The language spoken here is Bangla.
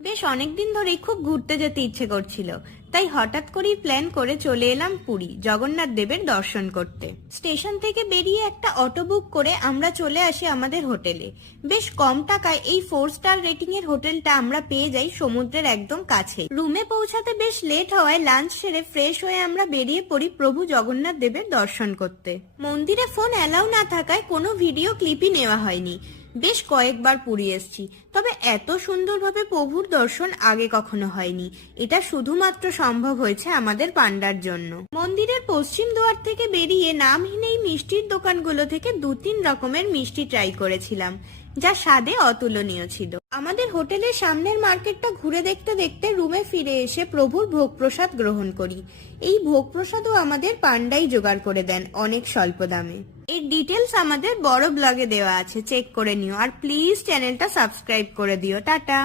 বেশ অনেকদিন ধরেই খুব ঘুরতে যেতে ইচ্ছে করছিল, তাই হঠাৎ করেই প্ল্যান করে চলে এলাম পুরী জগন্নাথ দেবের দর্শন করতে। স্টেশন থেকে বেরিয়ে একটা অটো বুক করে আমরা চলে আসি আমাদের হোটেলে। বেশ কম টাকায় এই 4 স্টার রেটিং এর হোটেলটা আমরা পেয়ে যাই সমুদ্রের একদম কাছে। রুমে পৌঁছাতে বেশ লেট হওয়ায় লাঞ্চ সেরে ফ্রেশ হয়ে আমরা বেরিয়ে পড়ি প্রভু জগন্নাথ দেবের দর্শন করতে। মন্দিরে ফোন অ্যালাউ না থাকায় কোনো ভিডিও ক্লিপই নেওয়া হয়নি। বেশ কয়েকবার পুরী এসেছি, তবে এত সুন্দরভাবে প্রভুর দর্শন আগে কখনো হয়নি। এটা শুধুমাত্র সম্ভব হয়েছে আমাদের পান্ডার জন্য। মন্দিরের পশ্চিম দুয়ার থেকে বেরিয়ে নামহীন এই মিষ্টির দোকানগুলো থেকে 2-3 রকমের মিষ্টি ট্রাই করেছিলাম, যা স্বাদে অতুলনীয় ছিল। আমাদের হোটেলের সামনের মার্কেটটা ঘুরে দেখতে দেখতে রুমে ফিরে এসে প্রভুর ভোগ প্রসাদ গ্রহণ করি। এই ভোগ প্রসাদও আমাদের পান্ডাই জোগাড় করে দেন অনেক স্বল্প দামে। এর ডিটেলস আমাদের বড় ব্লগে দেওয়া আছে, চেক করে নিও। আর প্লিজ চ্যানেলটা সাবস্ক্রাইব করে দিও। টাটা।